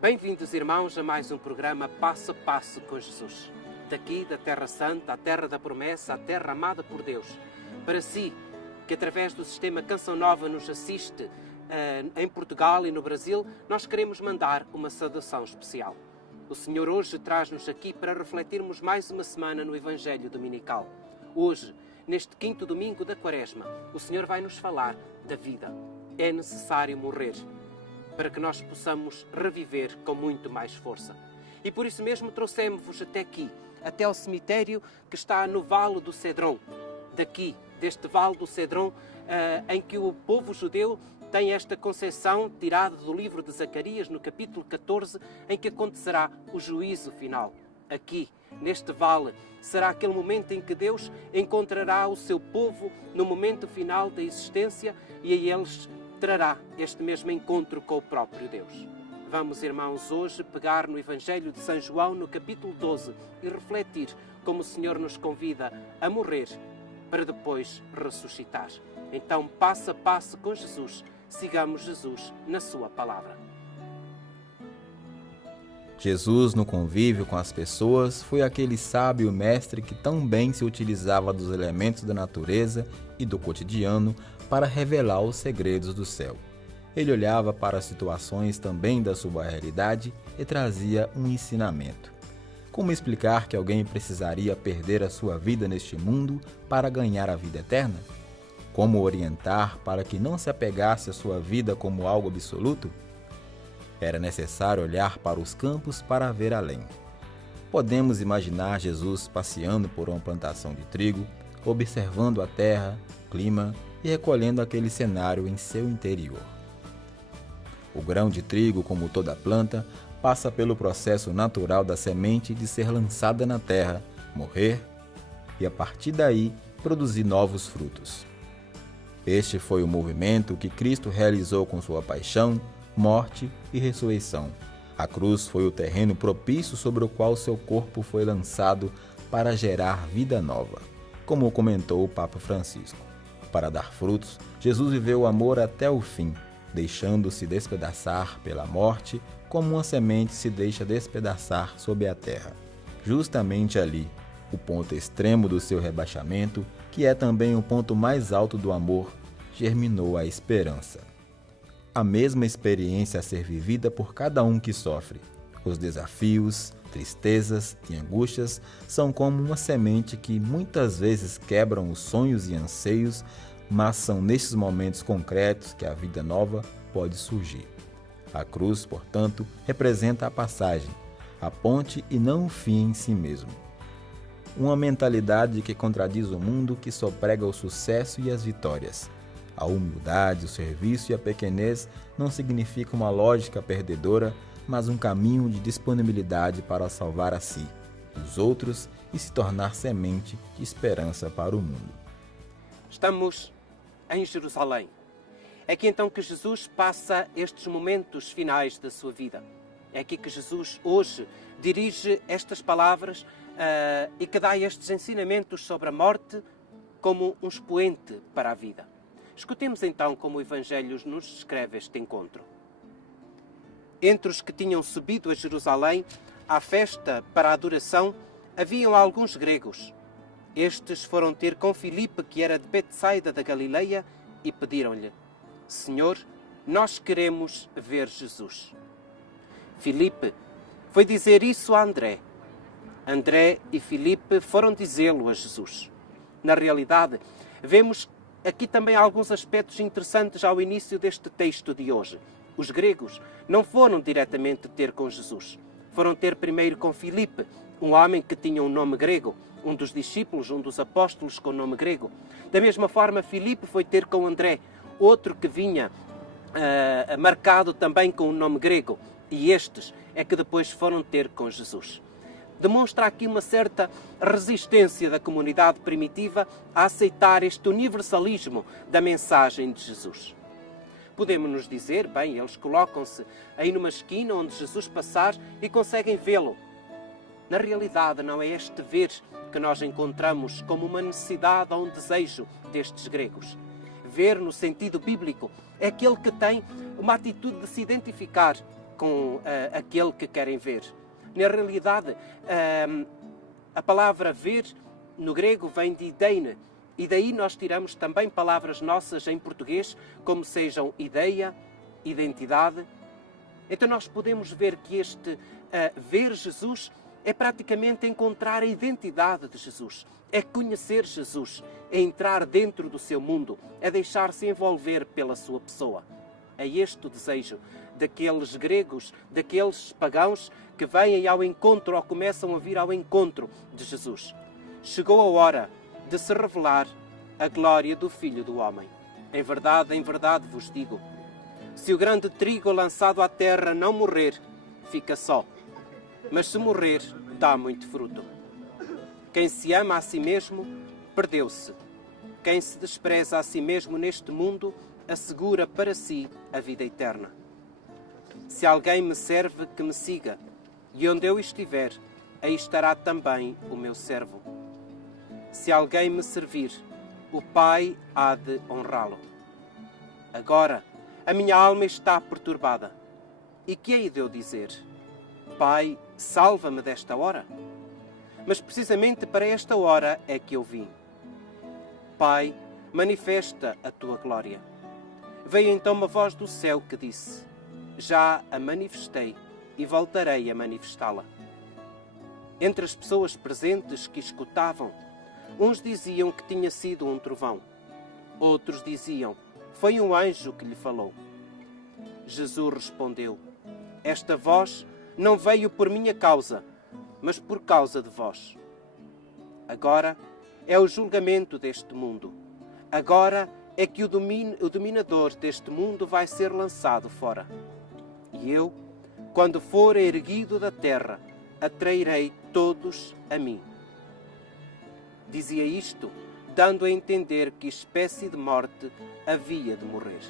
Bem-vindos, irmãos, a mais um programa Passo a Passo com Jesus. Daqui da Terra Santa, a Terra da Promessa, a Terra amada por Deus. Para si, que através do sistema Canção Nova nos assiste em Portugal e no Brasil, nós queremos mandar uma saudação especial. O Senhor hoje traz-nos aqui para refletirmos mais uma semana no Evangelho Dominical. Hoje, neste quinto domingo da Quaresma, o Senhor vai nos falar da vida. É necessário morrer para que nós possamos reviver com muito mais força. E por isso mesmo trouxemos-vos até aqui, até ao cemitério que está no Vale do Cedron. Daqui, deste Vale do Cedron, em que o povo judeu tem esta concepção tirada do livro de Zacarias, no capítulo 14, em que acontecerá o juízo final. Aqui, neste vale, será aquele momento em que Deus encontrará o seu povo no momento final da existência e a eles trará este mesmo encontro com o próprio Deus. Vamos, irmãos, hoje pegar no Evangelho de São João, no capítulo 12, e refletir como o Senhor nos convida a morrer para depois ressuscitar. Então, passo a passo com Jesus, sigamos Jesus na sua palavra. Jesus, no convívio com as pessoas, foi aquele sábio mestre que tão bem se utilizava dos elementos da natureza e do cotidiano para revelar os segredos do céu. Ele olhava para as situações também da sua realidade e trazia um ensinamento. Como explicar que alguém precisaria perder a sua vida neste mundo para ganhar a vida eterna? Como orientar para que não se apegasse à sua vida como algo absoluto? Era necessário olhar para os campos para ver além. Podemos imaginar Jesus passeando por uma plantação de trigo, observando a terra, o clima e recolhendo aquele cenário em seu interior. O grão de trigo, como toda planta, passa pelo processo natural da semente de ser lançada na terra, morrer e, a partir daí, produzir novos frutos. Este foi o movimento que Cristo realizou com sua paixão, morte e ressurreição. A cruz foi o terreno propício sobre o qual seu corpo foi lançado para gerar vida nova, como comentou o Papa Francisco. Para dar frutos, Jesus viveu o amor até o fim, deixando-se despedaçar pela morte, como uma semente se deixa despedaçar sob a terra. Justamente ali, o ponto extremo do seu rebaixamento, que é também o ponto mais alto do amor, germinou a esperança. A mesma experiência a ser vivida por cada um que sofre. Os desafios, tristezas e angústias são como uma semente que muitas vezes quebram os sonhos e anseios, mas são nesses momentos concretos que a vida nova pode surgir. A cruz, portanto, representa a passagem, a ponte e não o fim em si mesmo. Uma mentalidade que contradiz o mundo que só prega o sucesso e as vitórias. A humildade, o serviço e a pequenez não significam uma lógica perdedora, mas um caminho de disponibilidade para salvar a si, os outros e se tornar semente de esperança para o mundo. Estamos em Jerusalém. É aqui então que Jesus passa estes momentos finais da sua vida. É aqui que Jesus hoje dirige estas palavras e que dá estes ensinamentos sobre a morte como um expoente para a vida. Escutemos então como o Evangelho nos descreve este encontro. Entre os que tinham subido a Jerusalém à festa para a adoração, haviam alguns gregos. Estes foram ter com Filipe, que era de Betsaida da Galileia, e pediram-lhe: Senhor, nós queremos ver Jesus. Filipe foi dizer isso a André. André e Filipe foram dizê-lo a Jesus. Na realidade, vemos aqui também alguns aspectos interessantes ao início deste texto de hoje. Os gregos não foram diretamente ter com Jesus. Foram ter primeiro com Filipe, um homem que tinha um nome grego, um dos discípulos, um dos apóstolos com nome grego. Da mesma forma, Filipe foi ter com André, outro que vinha marcado também com um nome grego. E estes é que depois foram ter com Jesus. Demonstra aqui uma certa resistência da comunidade primitiva a aceitar este universalismo da mensagem de Jesus. Podemos nos dizer, bem, eles colocam-se aí numa esquina onde Jesus passar e conseguem vê-lo. Na realidade, não é este ver que nós encontramos como uma necessidade ou um desejo destes gregos. Ver, no sentido bíblico, é aquele que tem uma atitude de se identificar com aquele que querem ver. Na realidade, a palavra ver no grego vem de ideine, e daí nós tiramos também palavras nossas em português, como sejam ideia, identidade. Então nós podemos ver que este ver Jesus é praticamente encontrar a identidade de Jesus, é conhecer Jesus, é entrar dentro do seu mundo, é deixar-se envolver pela sua pessoa. É este o desejo daqueles gregos, daqueles pagãos que vêm ao encontro ou começam a vir ao encontro de Jesus. Chegou a hora de se revelar a glória do Filho do Homem. Em verdade vos digo, se o grande trigo lançado à terra não morrer, fica só. Mas se morrer, dá muito fruto. Quem se ama a si mesmo, perdeu-se. Quem se despreza a si mesmo neste mundo, assegura para si a vida eterna. Se alguém me serve, que me siga, e onde eu estiver, aí estará também o meu servo. Se alguém me servir, o Pai há de honrá-lo. Agora, a minha alma está perturbada. E que hei de eu dizer? Pai, salva-me desta hora. Mas precisamente para esta hora é que eu vim. Pai, manifesta a tua glória. Veio então uma voz do céu que disse: já a manifestei e voltarei a manifestá-la. Entre as pessoas presentes que escutavam, uns diziam que tinha sido um trovão. Outros diziam: foi um anjo que lhe falou. Jesus respondeu: esta voz não veio por minha causa, mas por causa de vós. Agora é o julgamento deste mundo. Agora é que o dominador deste mundo vai ser lançado fora. E eu, quando for erguido da terra, atrairei todos a mim. Dizia isto, dando a entender que espécie de morte havia de morrer.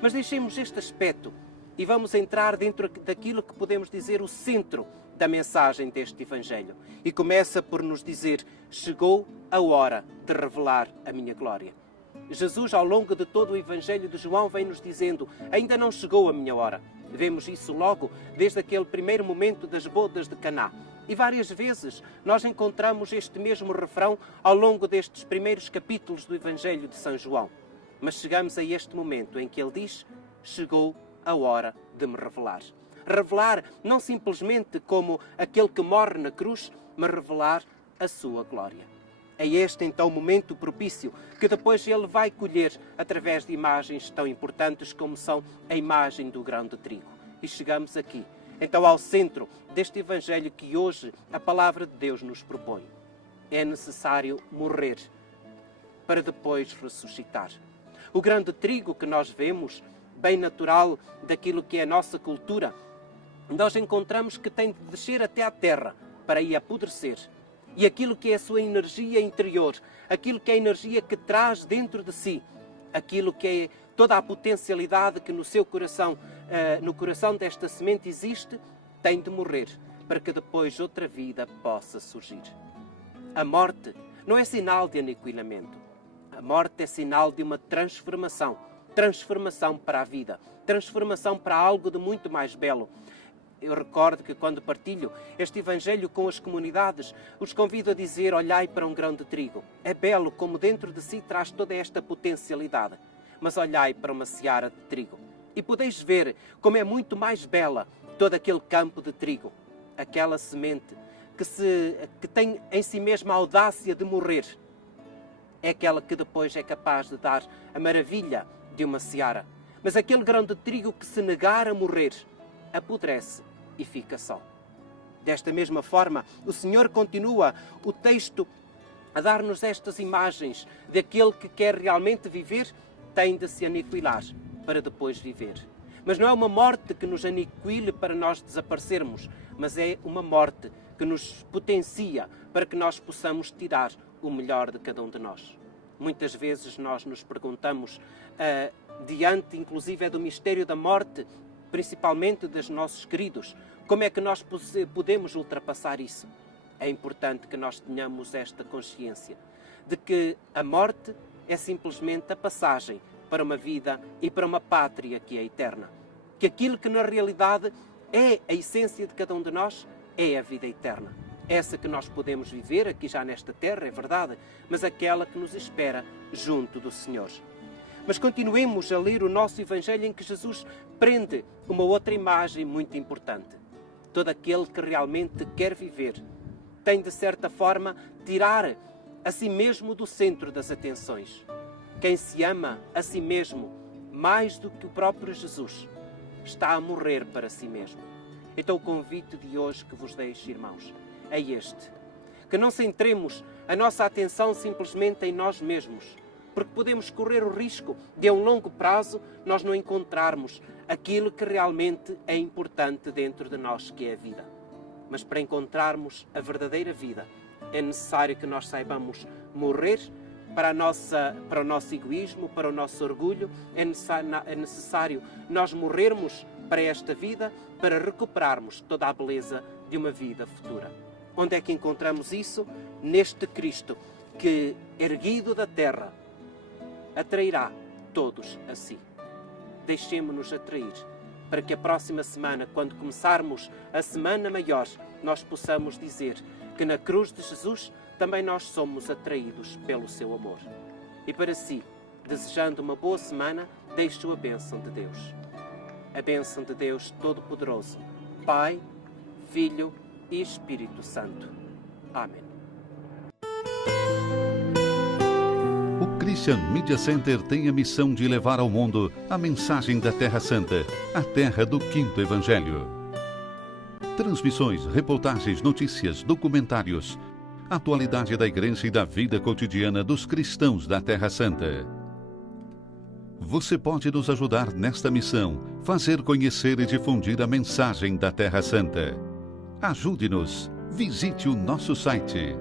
Mas deixemos este aspecto e vamos entrar dentro daquilo que podemos dizer o centro da mensagem deste Evangelho. E começa por nos dizer: chegou a hora de revelar a minha glória. Jesus, ao longo de todo o Evangelho de João, vem nos dizendo: ainda não chegou a minha hora. Vemos isso logo desde aquele primeiro momento das bodas de Caná. E várias vezes nós encontramos este mesmo refrão ao longo destes primeiros capítulos do Evangelho de São João. Mas chegamos a este momento em que ele diz: chegou a hora de me revelar. Revelar não simplesmente como aquele que morre na cruz, mas revelar a sua glória. É este então o momento propício que depois ele vai colher através de imagens tão importantes como são a imagem do grão de trigo. E chegamos aqui, então, ao centro deste Evangelho que hoje a palavra de Deus nos propõe. É necessário morrer para depois ressuscitar. O grão de trigo que nós vemos, bem natural daquilo que é a nossa cultura, nós encontramos que tem de descer até à terra para ir apodrecer. E aquilo que é a sua energia interior, aquilo que é a energia que traz dentro de si, aquilo que é toda a potencialidade que no seu coração, no coração desta semente existe, tem de morrer para que depois outra vida possa surgir. A morte não é sinal de aniquilamento. A morte é sinal de uma transformação. Transformação para a vida. Transformação para algo de muito mais belo. Eu recordo que quando partilho este Evangelho com as comunidades, os convido a dizer: olhai para um grão de trigo. É belo como dentro de si traz toda esta potencialidade. Mas olhai para uma seara de trigo e podeis ver como é muito mais bela todo aquele campo de trigo. Aquela semente que tem em si mesma a audácia de morrer. É aquela que depois é capaz de dar a maravilha de uma seara. Mas aquele grão de trigo que se negar a morrer, apodrece e fica só. Desta mesma forma, o Senhor continua o texto a dar-nos estas imagens daquele que quer realmente viver, tem de se aniquilar para depois viver. Mas não é uma morte que nos aniquile para nós desaparecermos, mas é uma morte que nos potencia para que nós possamos tirar o melhor de cada um de nós. Muitas vezes nós nos perguntamos, diante inclusive do mistério da morte, principalmente dos nossos queridos, como é que nós podemos ultrapassar isso? É importante que nós tenhamos esta consciência de que a morte é simplesmente a passagem para uma vida e para uma pátria que é eterna. que aquilo que na realidade é a essência de cada um de nós é a vida eterna. Essa que nós podemos viver aqui já nesta terra, é verdade, mas aquela que nos espera junto do Senhor. Mas continuemos a ler o nosso Evangelho em que Jesus prende uma outra imagem muito importante. Todo aquele que realmente quer viver tem, de certa forma, tirar a si mesmo do centro das atenções. Quem se ama a si mesmo mais do que o próprio Jesus está a morrer para si mesmo. Então o convite de hoje que vos deixo, irmãos, é este. Que não centremos a nossa atenção simplesmente em nós mesmos, porque podemos correr o risco de, a um longo prazo, nós não encontrarmos aquilo que realmente é importante dentro de nós, que é a vida. Mas para encontrarmos a verdadeira vida, é necessário que nós saibamos morrer para o nosso egoísmo, para o nosso orgulho. É necessário nós morrermos para esta vida, para recuperarmos toda a beleza de uma vida futura. Onde é que encontramos isso? Neste Cristo, que, erguido da terra, atrairá todos a si. Deixemo-nos atrair, para que a próxima semana, quando começarmos a Semana Maior, nós possamos dizer que na cruz de Jesus também nós somos atraídos pelo seu amor. E para si, desejando uma boa semana, deixo a bênção de Deus. A bênção de Deus Todo-Poderoso, Pai, Filho e Espírito Santo. Amém. O Christian Media Center tem a missão de levar ao mundo a mensagem da Terra Santa, a terra do Quinto Evangelho. Transmissões, reportagens, notícias, documentários, atualidade da Igreja e da vida cotidiana dos cristãos da Terra Santa. Você pode nos ajudar nesta missão, fazer conhecer e difundir a mensagem da Terra Santa. Ajude-nos. Visite o nosso site